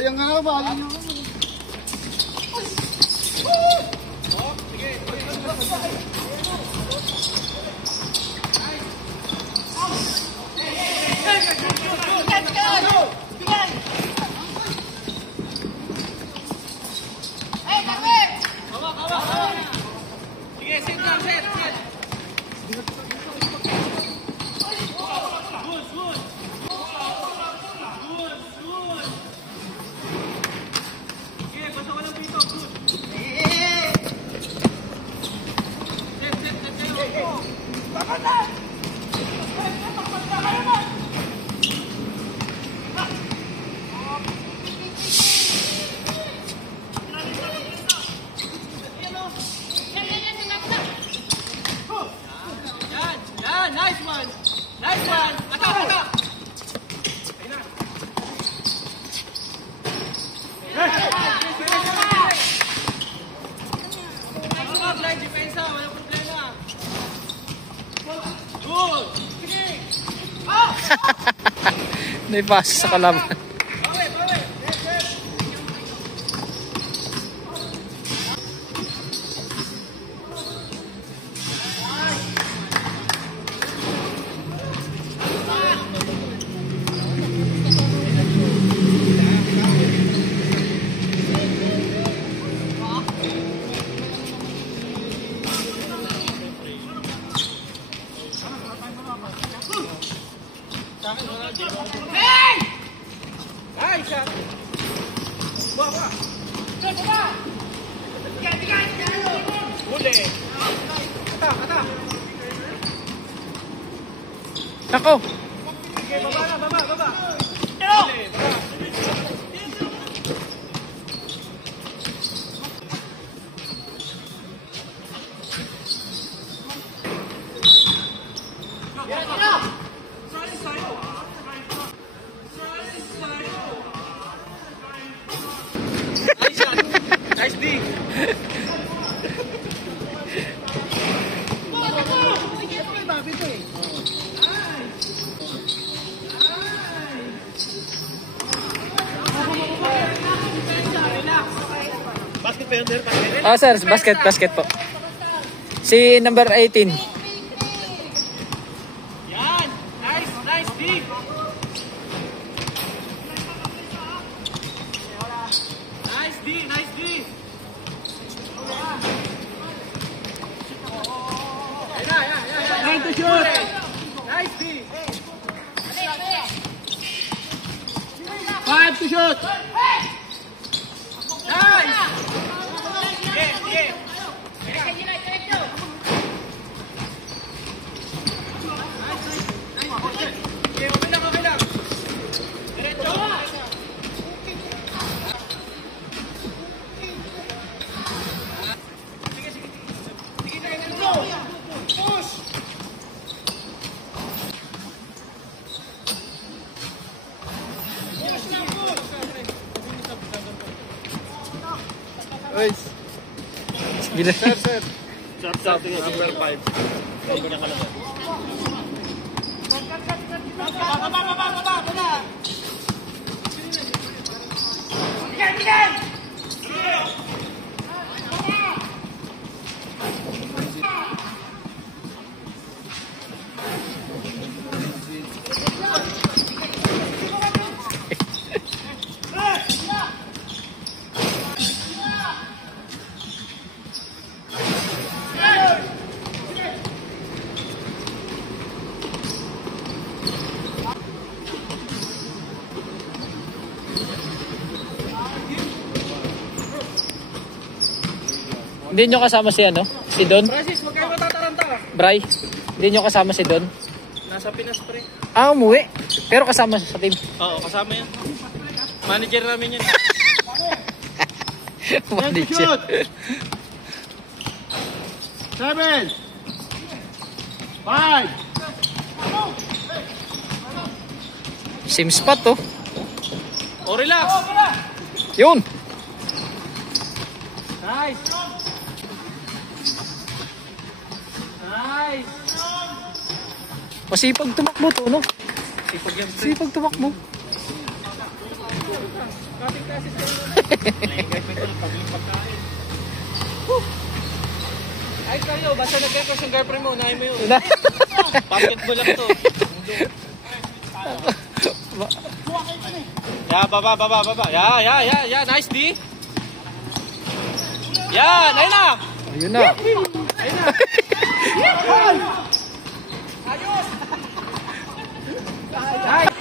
sayang nga, bahala nyo. Nice one! Nice one! Atak! Atak! Depensa, walang problema. Good! Naipasa sa kalaban. Hey! Nice! Bawa! Bawa! Huli! Atak! Atak! Ako! Okay, baba na! Baba! Baba! Huli! Baba! Nice D. Basket pa yun, sir? Oh sir, basket po. Si number 18. Yan! Nice! Nice D! Nice D! Nice D! Time to shoot! Nice D! 5 to shoot! Nice! Sige! Okay lang. Diretso! Ay, Gila. sir. Shot number 5. Baba! Bigan! Hindi nyo kasama si ano? Si Don? Francis, huwag kayo matataranta. Bray? Hindi nyo kasama si Don? Nasa Pinas, pre. Ah, umuwi. Pero kasama sa team. Oo, kasama yan. Manager namin yan. Manager. 7 5 Same spot to. Oh, relax. Yun! Nice. Nice. Masipag tumakbo to, no? Sipag yan, pre. Sipag tumakbo. Cutting classes ka naman. Ay kayo, basta nag-request yung girlfriend mo, unahin mo yun. Basketball lang to. Yeah, baba. Yeah. Nice, D. Yan, ayun na. Ayun na. Ayun na. Ayos. Nice.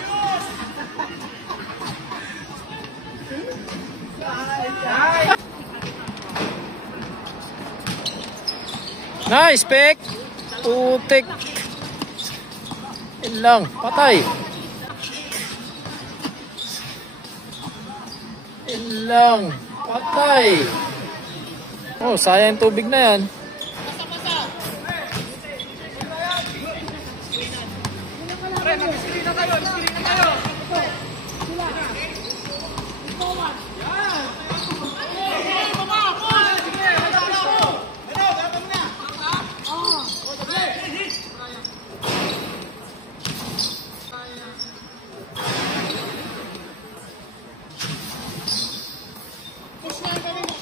Nice, Pek. Putik. Yun lang. Patay. Yun lang. Patay. Oh, sayang tubig na yan. Pre, mag-screen na tayo.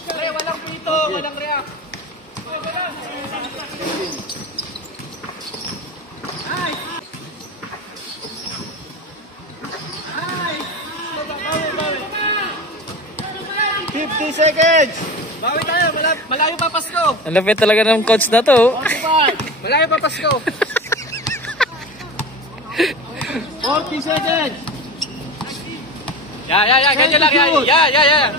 Pre, walang pito, walang react. Nice. 50 seconds. Bawi tayo, malayo pa Pasko. Ang lapit talaga ng coach na to. Malayo pa Pasko. 40 seconds. Yeah. Ganyan lang. Yeah.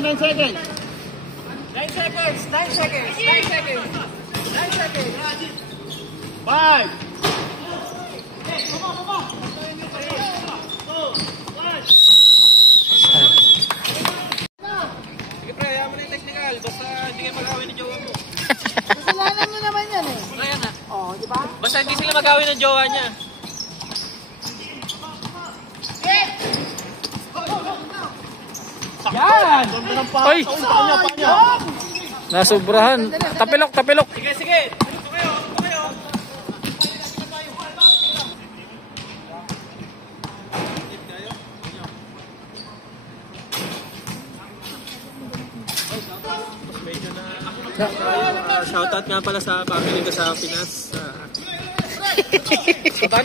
9 seconds. 9 seconds. 5. Sige pre, ayaw mo na yung technical. Basta hindi kayo mag-awin ng jowa mo. Kasalanan nyo naman yan eh. Ayan na. Oo, di ba? Basta hindi sila mag-awin ng jowa niya. Yan! Ay! Nasubrahan. Tapilok. Sige. Ito kayo. Shoutout nga pala sa family ko sa Pinas.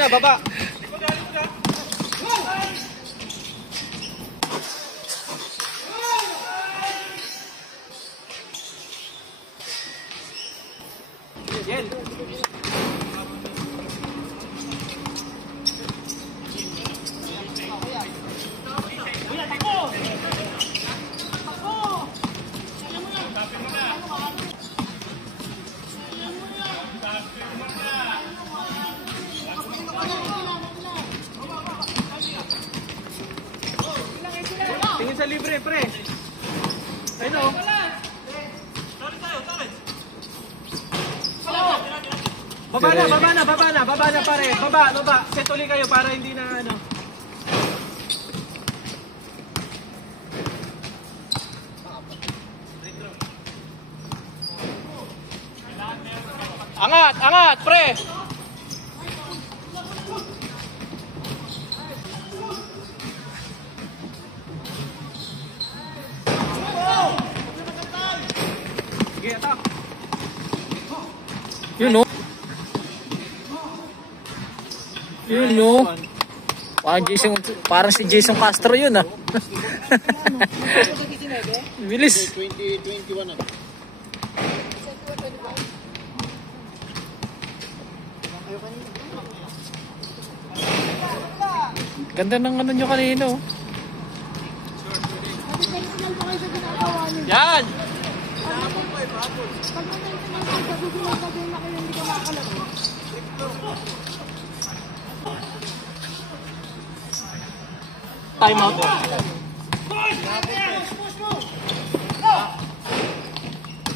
Baba. Yan. Tingin sa libre, pre. Ayun o. Baba na pare. Baba. Set ulit kayo para hindi na ano. Angat, pre. Sige, atak. Yun no. Parang si Jason Castro yun ah. Bilis. 21 na. Ganda ng ano nyo kanino. Pag-intentional pa kayo sa ginagawa nyo. Yan. Pag-intentional kayo sa susunod na game na kayo hindi ka makakalaro. Time out.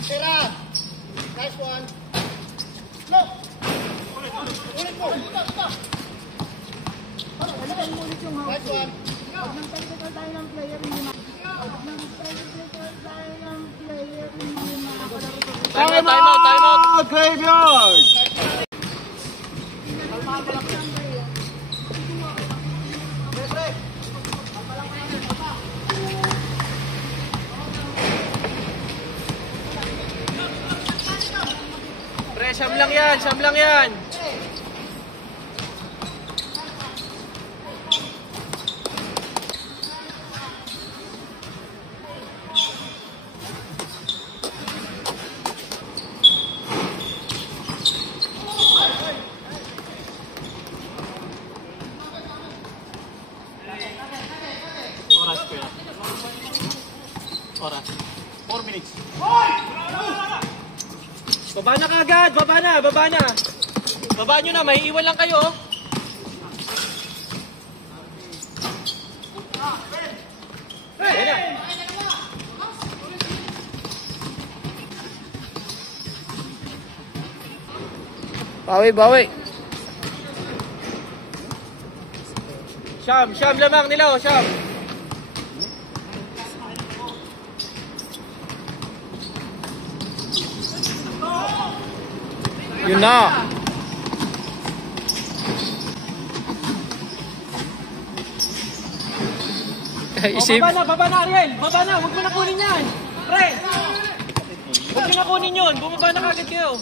Tira. Nice one. Look. Ulit mo. Balikan mo ulit yung house. Nice one. Pag nang-technical tayo ng player, hindi nang-technical tayo ng player, hindi makakalaro. Time out. Graveyard. Siyam lang yan, siyam lang yan. Oras ko yan. Oras. 4 minutes. Baba na kagad, baba na, baba na. Baba nyo na, may iwan lang kayo. Ayan na. Bawi, bawi. Siyam lamang nila, oh, siyam. Yun na. Isip. Baba na, Ariel. Baba na, huwag mo na kunin yan. Pre, huwag nyo na kunin yun. Bumaba na kagad kayo.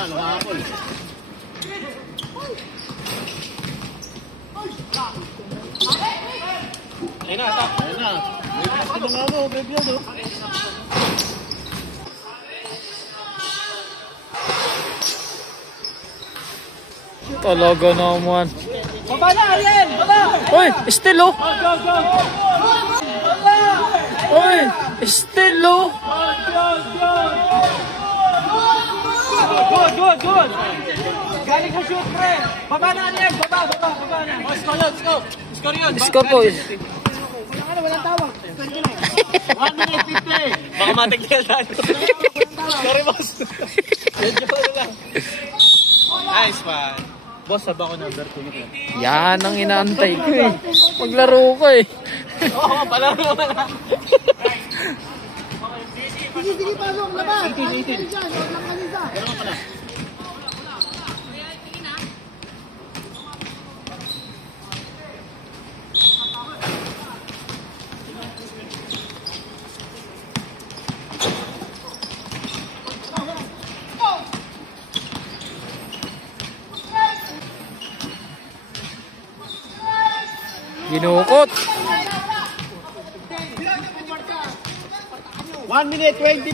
Lumahapol. Ayun na, stop. Ayun na. Baby na nga mo, baby na. Talaga naman. Baba na, Ariel. Baba. Uy, still oh. Go, go. Uy, still oh. Good. Galing sa shoot, pre. Baba na, Ariel. Baba na. Oh, score yun, score. Score yun. Score po. Walang tawag. 1 minute 50. Baka matigil na. Sorry, boss. Medyo lang. Nice one. Boss, saba ko number 2. Yan ang inaantay ko eh. Maglaro ko eh. Oo, palaro naman. Sige, pasok. Labas. 18. Huwag lang kalisa. Meron ka na. Ginukot. 1 minute 25.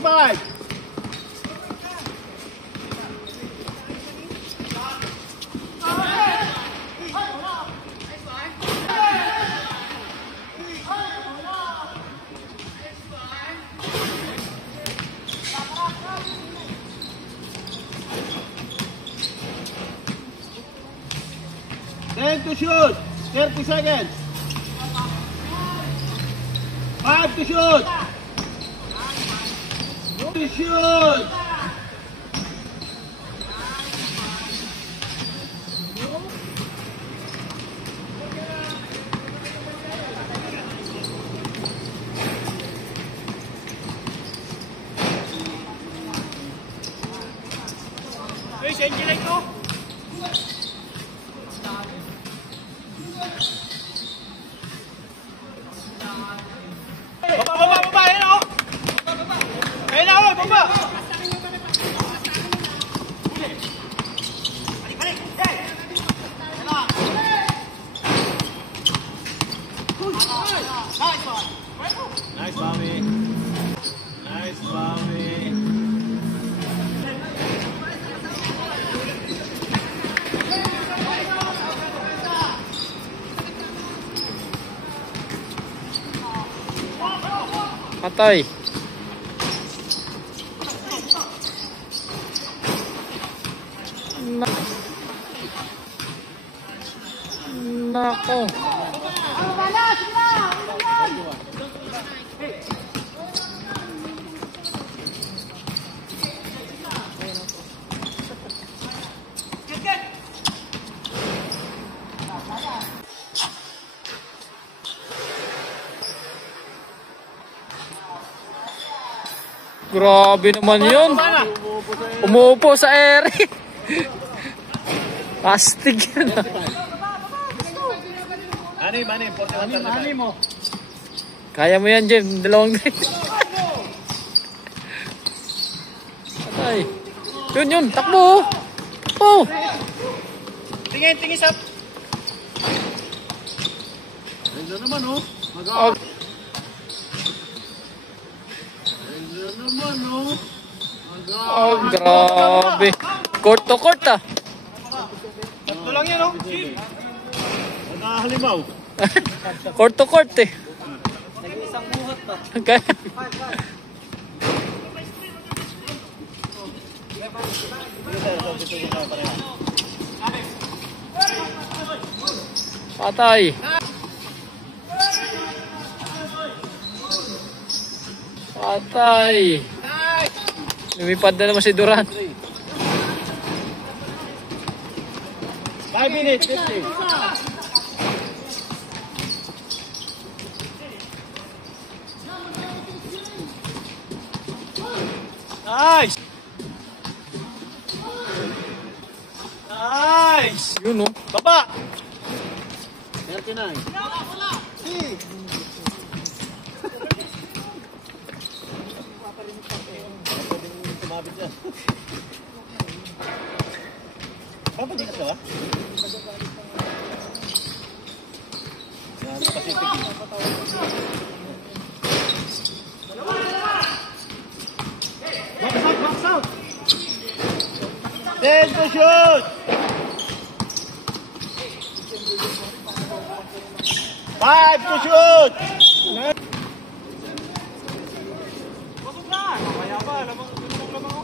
Ten to shoot. 30 seconds. 5 to shoot. To shoot. Hey, change like ko. Baba, ayun ako. Ayun ako, baba. Nice, Bobby. Nice, Bobby. Patay. Nako. Balas na. Grabe naman yun. Umuupo sa ere. Astig yun. Ani, 41 mo. Kaya mo yan, Jim. Dalawang grade. Ay. Yun. Takbo. Takbo. Tingin sa... Ayun naman, oh. Oh. Ayun naman, oh. Oh, grabe. Court to court, ah. Tatlo lang yan, oh. Nakahalimaw. Court to court, eh. Nag-isang buhat pa. Kaya... Patay. Patay. Lumipad na naman si Duran. 5 minutes, 50. Nice! Nice! Yun, oh. Baba! 39. Tumabit yan. Bakit dito siya? Yan, Pacific. Box out. 10 to shoot. 5 to shoot. Pasok na! Mamaya pa, lamang ako.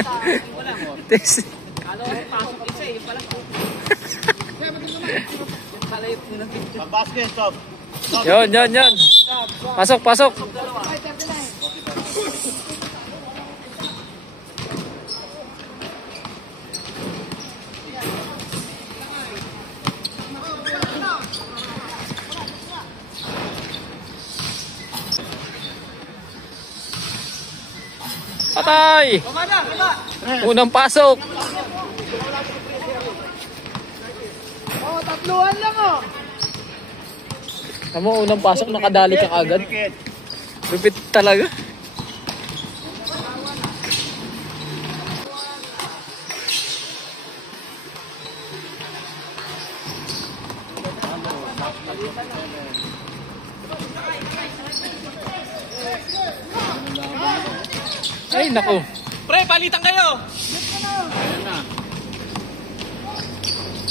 Tawagin mo na. Tes- Pambasket, stop. Yun. Pasok. Patay! Unang pasok. Oh, tatluhan lang oh. Tama, unang pasok nakadali ka agad. Dikit. Lupit talaga. Ay, naku. Pre, palitan kayo!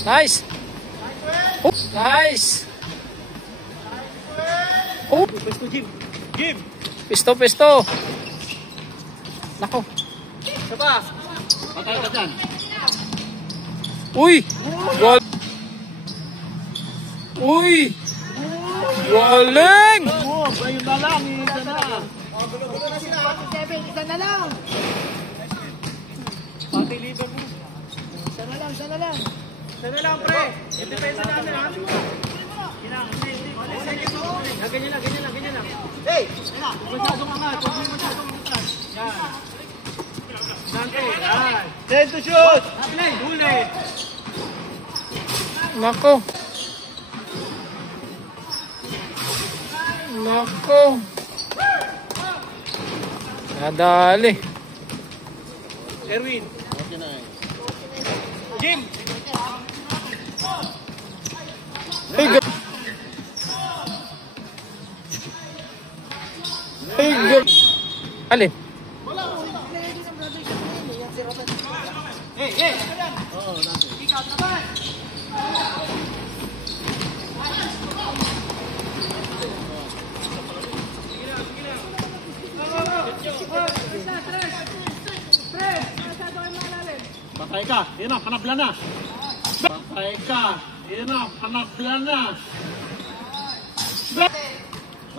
Nice. Oh, nice. Oh, Pwesto, Jim. Jim! pisto. Nako. Isa pa! Patay ka dyan. Uy! Gol. Uy! Galing! Oh, ayun na lang. Isa na. 47, isa na lang. Pati liver mo. Isa na lang. Isa na lang, pre! Yung depensa natin, ha? Ganyan lang. Hey! Masyadong angat. Huwag mo masyadong angat. Yan. Dante, yan. 10 to shoot. Play, huli. Nako. Nadali. Erwin. Jim! Hey, Alin? Hey! Patay ka. Yan na, panabla na. Patay ka. Yan na, panabla na.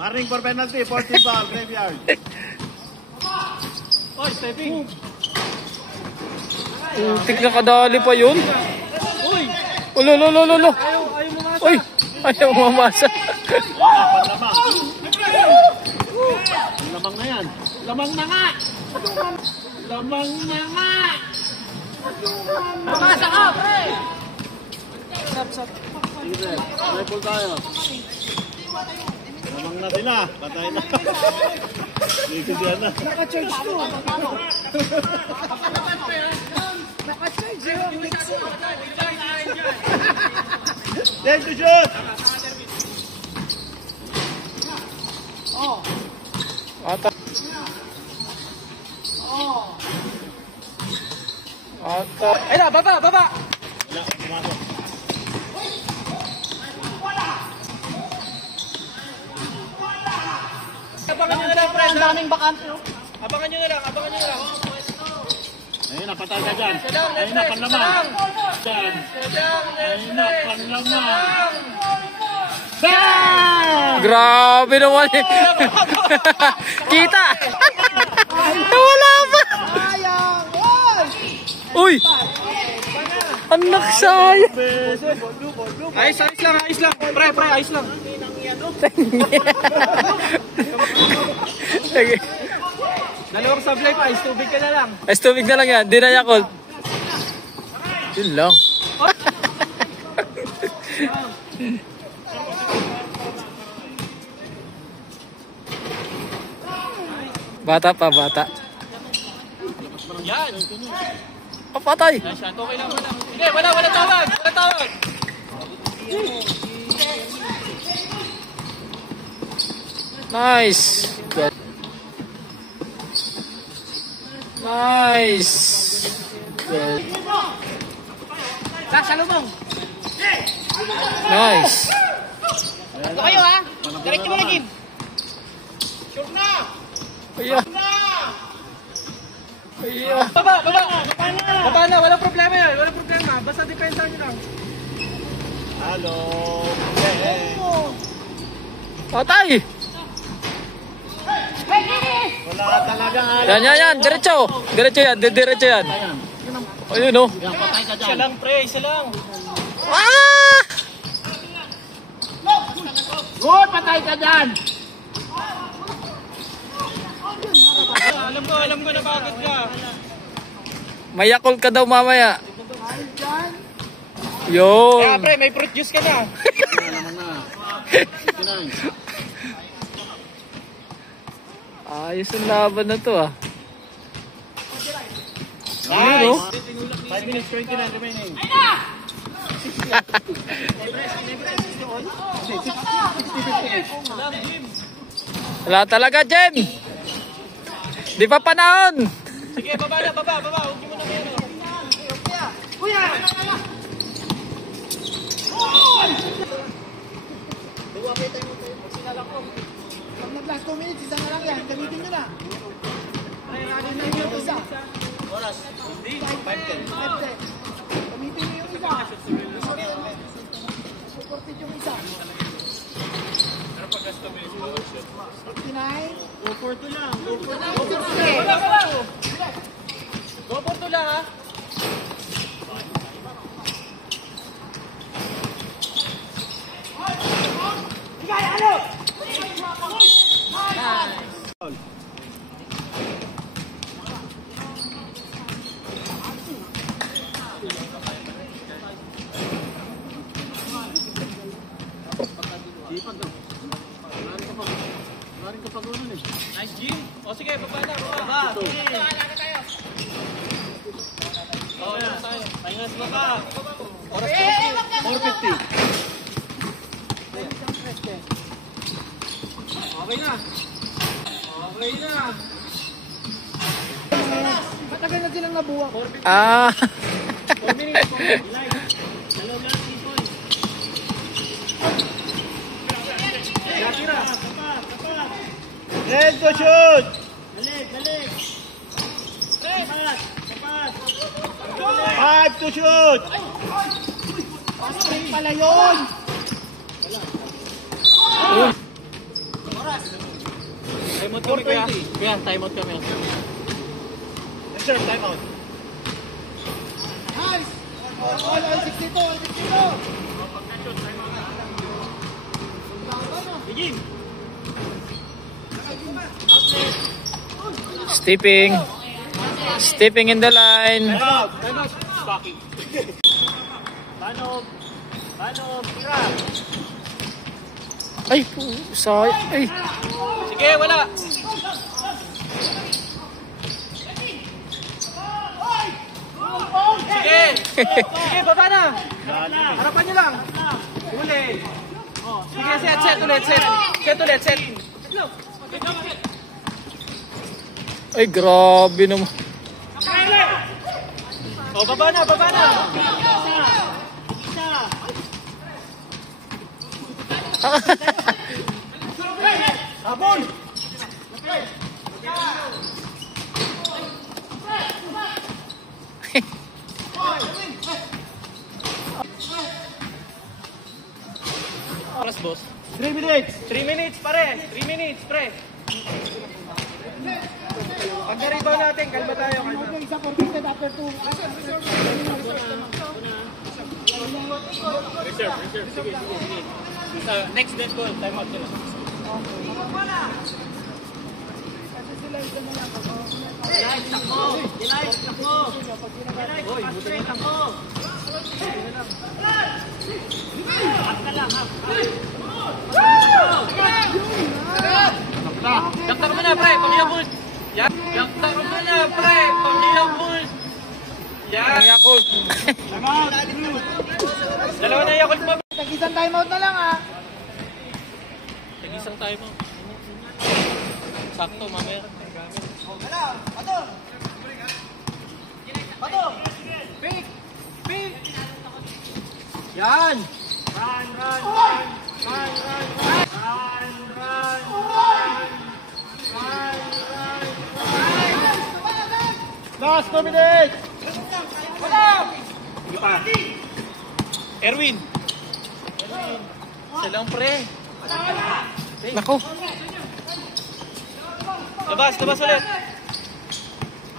Warning for penalty, 14 ball, graveyard. Oy, stepping! Putik na kadali pa yun. Uy! Ulo, ulo, ulo, ulo. Ayaw mamasa. Uy, ayaw mamasa. Lamang na yan. Lamang na nga! Lamang na nga! Mamasa ka, pre! Sige, rifle tayo. Lamang na sila. Patay na. Dito siya na. Naka-charge to. Naka-charge yun. Let's to shoot! Ata. Ata. Ay na, baba, baba! Wala, pumasok. Abangan nyo na lang, pre. Ang daming bakante. Abangan nyo na lang, abangan nyo na lang. Ayun na, patay ka dyan. Sadang, Ayun na, let's panlaman. Dyan. Sadang, Ayun na, panlaman. Bang! Grabe naman eh. Kita. Nawala pa. Sayang. Oy! Uy. Anak sayang. Ayos, ayos lang, ayos lang. Pre, pre, ayos lang. Sige. Dalawang sablay pa, ayos tubig ka na lang. Ay, tubig na lang yan. Di na Yakult. Yun lang. Bata pa, bata. Yan. Oh, patay. Yan, okay lang, wala. Sige, wala tawag, wala tawag. Nice. Good. Nice. Good. Sa salubong. Nice. Ito kayo ha. Diretso mo lagi. Shoot na. Aya. Aya. Baba, baba. Baba na, walang problema yan, walang problema. Basta depensa nyo lang. Hello. Patay. Wala talaga. Yan. Diretso. Diretso yan. Diretso yan. Ayan. Ayun oh. Yan, patay ka Isa dyan. lang, pre, isa lang. Ah! Good, patay ka dyan. Alam ko na bakit ka. May Yakult ka daw mamaya. Kaya Yun. pre, may fruit juice ka na. Naman na. 59. Ayos ang laban na to ah. Nice. oh. 5 minutes 29 remaining. Wala talaga, Jem. Di pa panahon. Sige, baba na, baba. Huwag mo na meron. Pag nag-last 2 minutes, isa na lang yan. Gamitin nyo na. Isa. Oras. Hindi, 5-10. 5-10. Gamitin nyo yung isa. Supported yung isa. 59. Go for two lang. Baba. Go for two lang ha. Nice, Jim. O sige, baba na, baba. Oo, na tayo. Pahingas baba. Oras 4:50. Okay na. Okay na. Matagal na silang nabuha. Ah. 4 minutes. 4 minutes. Dalawang lang, 3 points. Tira. Let's go shoot! Dalik. 5 to shoot! Spring pala yun. Time out kami, kuya. Kuya, time out kami. Yes sir, time out. Stepping. Stepping in the line. Baki. Banog. Banog. Tira. Ay, sayang. Ay. Sige, wala. Sige. Sige, baba na. Harapan nyo lang. Uli. Sige, set ulit, set. Set ulit, set. Ay, grabe naman. Oh, baba na, baba na. Habol. Oras, boss. 3 minutes. 3 minutes, pare. 3 minutes, pre. Pag na-rebound natin, kalma tayo. Kalma. Isa completed after 2. Next dead goal, time out nila. Hoy, buto na takbo. Yaktar mo na, pre, pamiyabol. Yaktar mo na, pre, pamiyabol. Ang Yakult. Dalawa na Yakult mo. Tag-isang timeout na lang ha. Tag-isang tayo mo. Sakto, mamaya. Yan! Run, run, run. Run, run, run. Run, run, run. Run, run, run. Last 2 minutes. Sige pa. Erwin! Silang pre. Nako. Labas, labas ulit.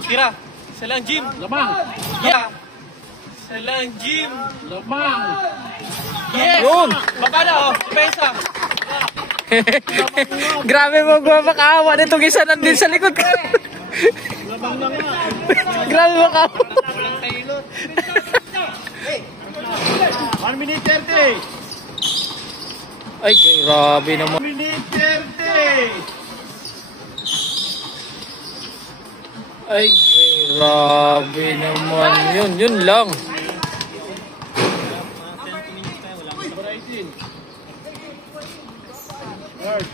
Tira. Silang Jim. Lamang. Yeah. Silang Jim. Lamang. Yes! Yun. Baba na, oh. Depensa. Grabe mo, makaawa nitong isa nandun sa likod ko. Lamang na nga. Grabe makaawa. 1 minute 30. Ay, grabe naman. 1 minute 30. Ay, grabe naman. Yun lang. Number 18. Third.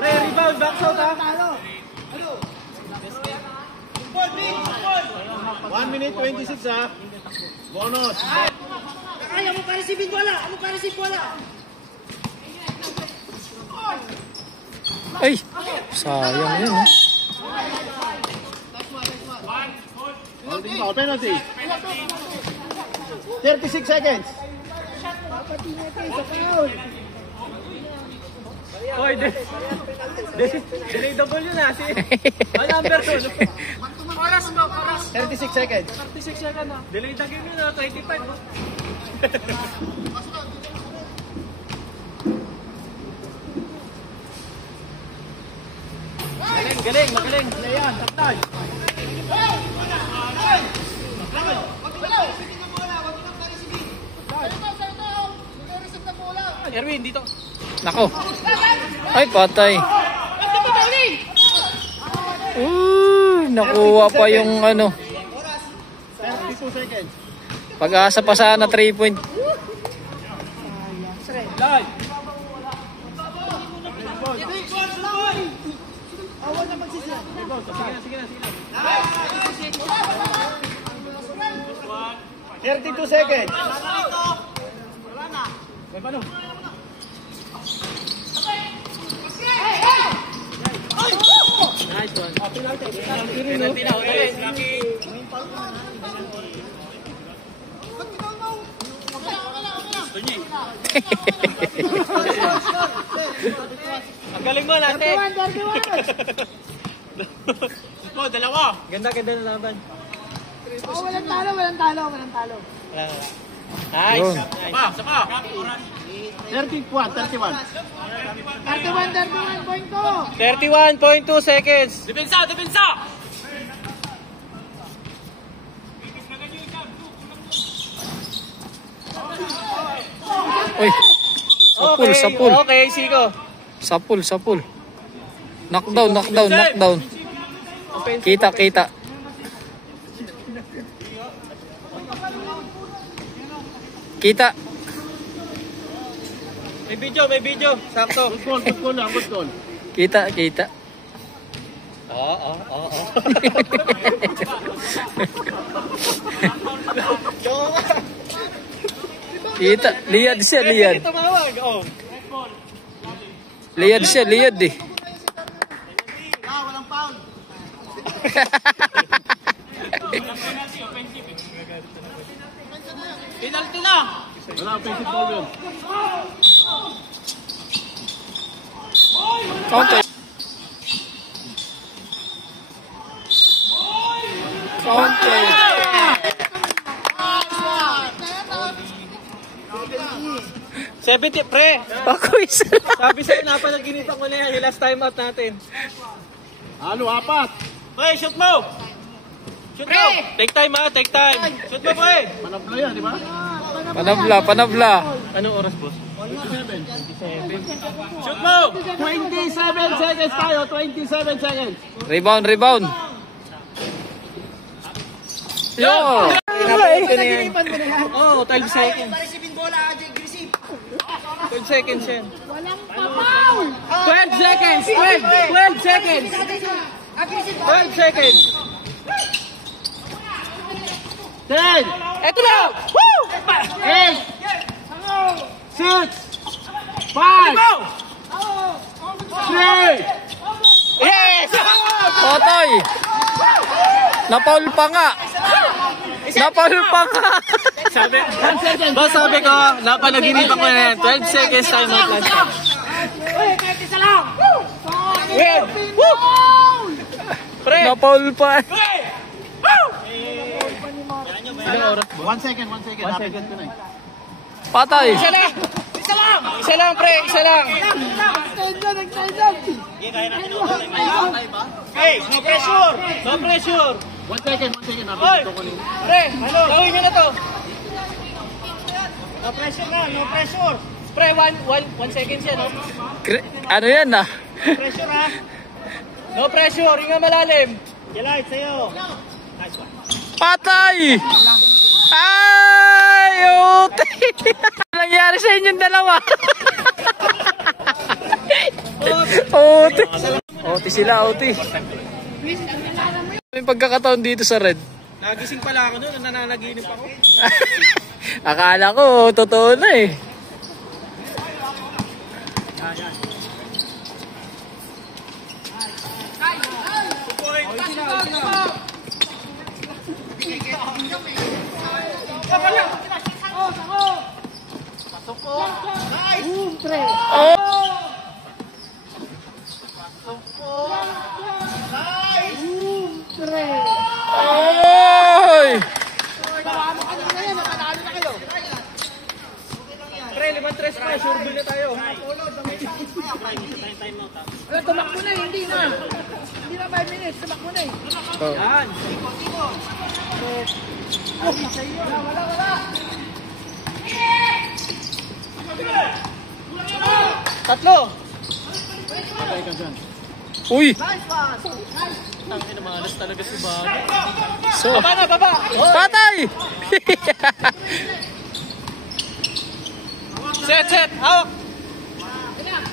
Pre, rebound, back out, ha? 1 minute 26 ha. Bonus. Ay, amo pa receive bola. Amo pa receive bola. Ay, sayang yun. Oh. Holding foul penalty. 36 seconds. Hoy, delay double yun, ha? Number 2. 36 seconds. 36 second, ha? Delay the game yun, ha? 25, oh. Galing, magaling. Ayan, taktay. Erwin, dito. Nako. Ay, patay. Nakuha pa yung ano. 32 seconds. Pag-asa pa sana 3 point. Live. Awal na magsisiya. Sige na. 32 seconds. May paano? Nice one. Penalty na. Okay, Lucky. Ang galing mo, Late. 31. Ito, dalawa. Ganda na laban. Oh, walang talo, walang talo, walang talo. Wala. Nice. Yun. Nice. Sapa. 31, 31. 31.2. 31.2 seconds. Depensa. Uy. Sapul. Okay, Siko. Sapul. Knockdown. Kita. Kita. May video. Sakto. Good goal lang, good goal. Kita. Oo. Kita. Liad siya. Tumawag. Oh. Liad eh. Walang foul. Penalty na. Wala, offensive ball yun. Counter. Counter. 70, pre. Ako isa. Sabi sa'yo, napanaginitan ko na yan. Yung last time out natin. Halo, 4. Pre, shoot mo! Shoot mo! Take time ha, take time. Shoot mo, pre! Manabla yan, di ba? Panabla. Anong oras, boss? 27. Shoot mo! 27 seconds tayo, 27 seconds. Rebound. Yo! Oh, 12 seconds. 12 seconds yan. Walang papaw. 12 seconds! 12 seconds! 12 seconds! 10, Eto na! Woo! 8, 6, 5, 3, Yes! Totoy! Napaul pa nga! Sabi, boss, sabi ko, napanaginipan ko na yan. 12 seconds time out last time. Weird! Woo! Pre! Napaul pa. Ilang oras? 1 second. Napigyan ko na eh. Patay! Isa lang, pre! Isa lang! Hey, no pressure! No pressure! 1 second. Oy! Napigyan ko na. Pre, gawin nyo na to! No pressure na, no pressure! Pre, 1 second siya, no? Ano yan ah? Pressure ha! No pressure, yung nga malalim! Jelay, sa'yo! Nice one! Patay! Ay! Uti! Ano nangyari sa inyong dalawa? Uti! Uti sila, uti. May pagkakataon dito sa Red. Nagising pala ako noon, nananaginip ako. Akala ko, totoo na eh. Oy! Pre, 5-3 pre, sure bill na tayo. Tumakbo na, hindi na. Hindi na 5 minutes, tumakbo na eh. Yan. Tatlo. Patay ka dyan. Uy! Tangin na malas talaga si Bago. So, Baba na, baba! patay! Set! Hawak!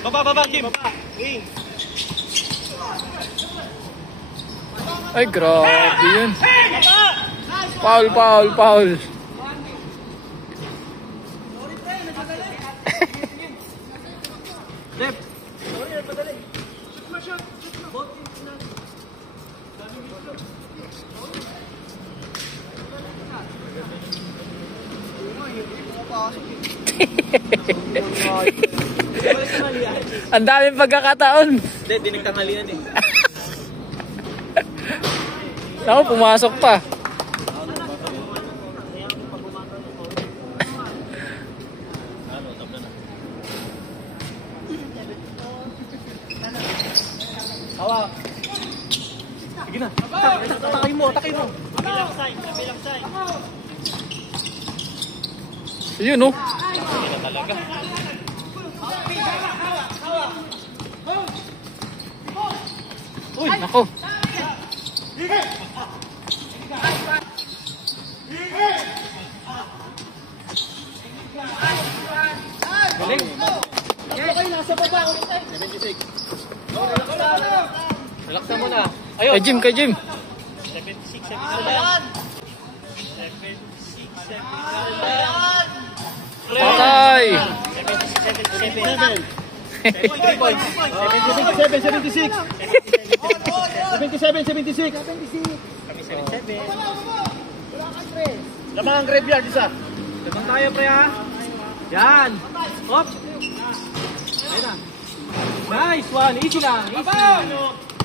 Baba, Kim! Wing! Ay, grabe yun. Foul. Left! Ang daming pagkakataon. Hindi, di nagtanghalian eh. Naku, pumasok pa. Hawak. Sige na. Takay mo, takay mo. Kabilang side. Yun, oh. Sige na talaga. Uy, nako. Galing. Relax na muna. Ayun. Kay Jim, kay Jim. 76. Patay. 3 points. 77. 76. Lamang ang graveyard isa. Labang tayo, pre, ha? Yan. Hop. Ayun na. Nice one. Easy lang. Easy.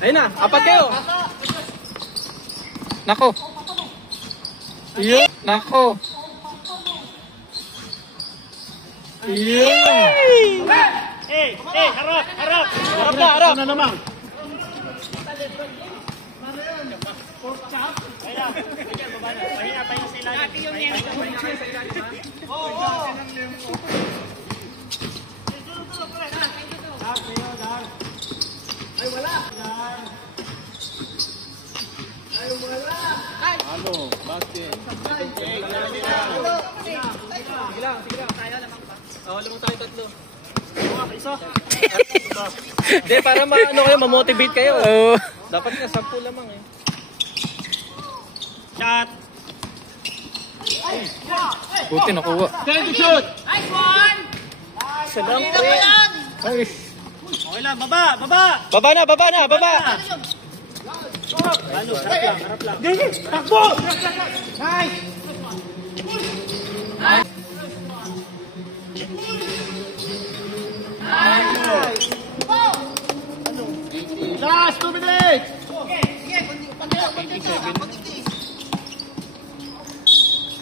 Ayun na. Apat kayo. Nako. Yun. Nako. Yun. Harap. Harap na, harap. Na naman. Ano? Basket. Sige lang. Lamang tayo tatlo. Hindi, para kayo, mamotivate kayo. Oh. Dapat nga 10 lamang eh. Shot. Buti nakuha. Ready to shoot. Isa lang, pre. Ay. Okay lang. Baba. Baba na. Harap lang. Takbo! Nice! Last 2 minutes!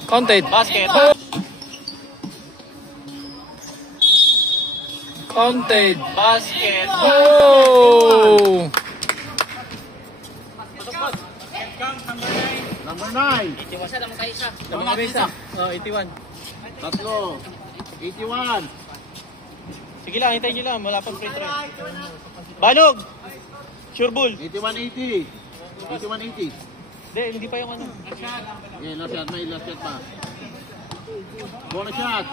Counted. Basket. Counted. Basket. Oh! Number 9. Lamang kami isa. 81. Tatlo. 81. Sige lang, hintayin nyo lang. Wala pang free throw. Banog! Sure bull. 81-80. 81-80. Hindi pa yung ano. Yeah, last shot. May last shot pa. Bonus shot.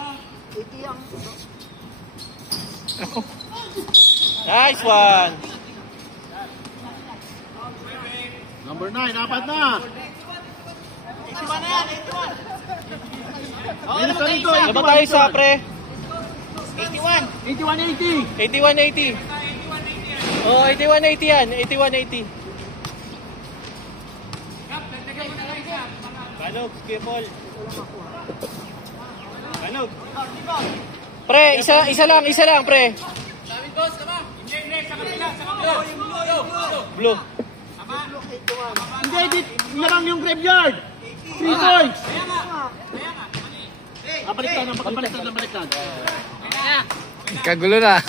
Nice one! Number 9. Apat na. Minus na rito. Labang tayo isa, pre. 81-80. 81-80. Oh, 81-80 yan. 81-80. Banog, skipol. Banog. Pre, isa lang, pre. Blue. Hindi, lang yung graveyard. 3 points. Baliktad. Kagulo na.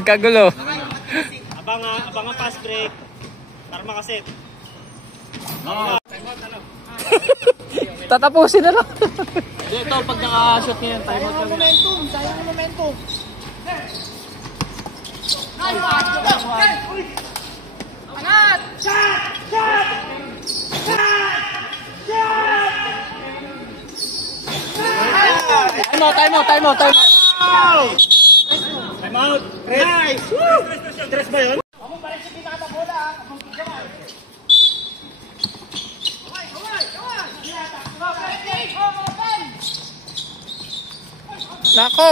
Kagulo. Abang ang fast break. Para makaset. Tatapusin na lang. Ito, pag naka-shot niya yan, time out kami. Sayang ang momentum. Angat! Time out. Nice. Stress ba yun? Nako.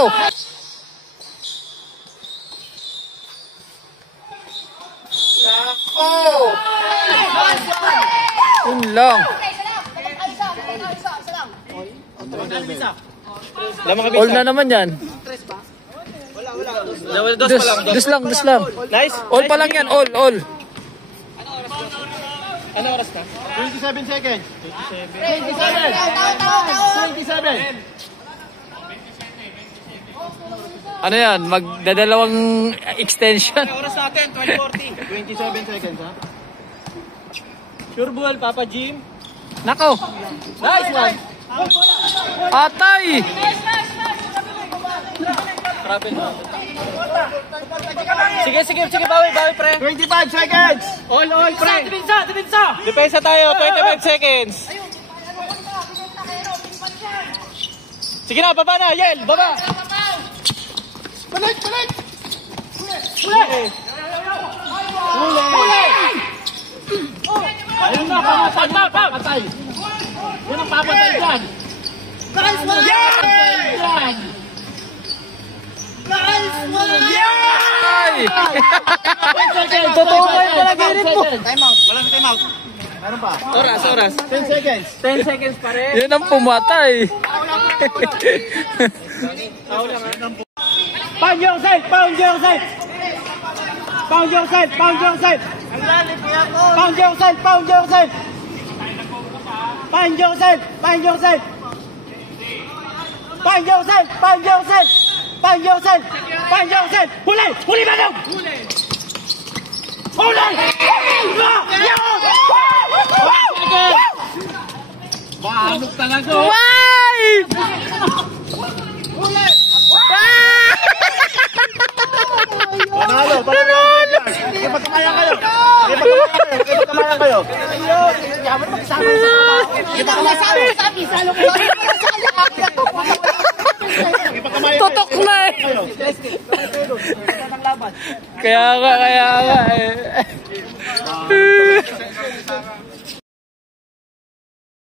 Yun lang. Lamang kami All na naman yan. Dos pa lang. Dus lang. Nice. All pa lang yan, all. Ano oras na? 27 seconds. 27. 27. Ano yan? Magdadalawang extension. Ano oras natin? 12:40. 27 seconds, ha? Sure ball, Papa Jim. Nako! Nice one. Atay! Sige, bawi, pre. 25 seconds. All, pre. Depensa tayo, 25 seconds. Sige na, baba na, Yel, baba. Balik! Huli. Ayun na, papatay. Yun ang papatay dyan. Nice one! Yan. Nice one! Ay! Totoo kayo talaga rin po. Walang time out. Meron pa? Oras. 10 seconds. 10 seconds pa rin. Yan ang pumatay. Pound yourself. Pound yourself. Pound yourself. Pound yourself. Pound yourself. Pound yourself. Pound yourself. Pound yourself. Pound yourself. Pound yourself. Pound yourself. Pound yourself. Huli! Huli ba daw? Huli! Huli! Maanok talaga. Why? Panalo. Ipagkamaya kayo. Sabi, salo ko. Tutok na eh. Kaya nga eh.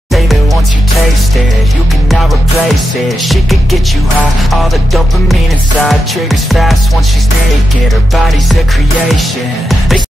Say that once you taste it, you cannot replace it. She could get you high, all the dopamine inside triggers fast once she's naked. Her body's a creation.